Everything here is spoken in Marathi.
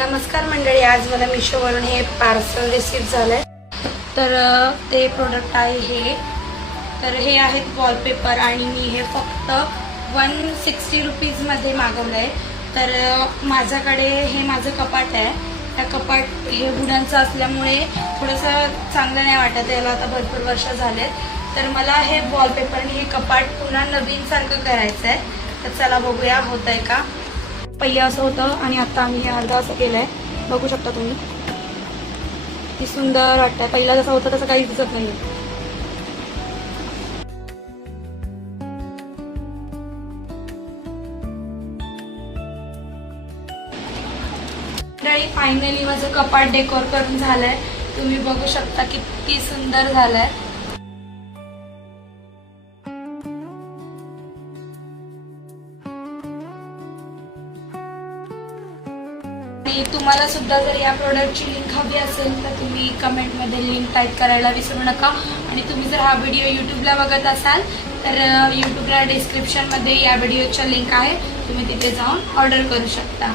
नमस्कार मंडळी, आज मला मिशोवरून हे पार्सल रिसीव्ह झालंय. तर ते प्रोडक्ट आहे हे. तर हे आहेत वॉलपेपर आणि मी हे फक्त 160 रुपीजमध्ये मागवलं आहे. तर माझ्याकडे हे माझं कपाट आहे. त्या कपाट हे वुडनचं असल्यामुळे थोडंसं चांगलं नाही वाटत, याला आता भरपूर वर्ष झालेत. तर मला हे वॉलपेपरने हे कपाट पुन्हा नवीनसारखं करायचं आहे. तर चला बघूया होत आहे का. पहिलं असं होतं आणि आता आम्ही हे अर्धा असं केलं आहे. बघू शकता तुम्ही, किती सुंदर वाटतं. पहिला जसं होतं तसं काहीच दिसत नाही. फायनली माझं कपाट डेकोर करून झालंय. तुम्ही बघू शकता किती सुंदर झालंय. तुम्हाला सुद्धा जर या प्रोडक्टची लिंक हवी असेल तर तुम्ही कमेंटमध्ये लिंक टाईप करायला विसरू नका. आणि तुम्ही जर हा व्हिडिओ यूट्यूबला बघत असाल तर यूट्यूबला डिस्क्रिप्शनमध्ये या व्हिडिओच्या लिंक आहे, तुम्ही तिथे जाऊन ऑर्डर करू शकता.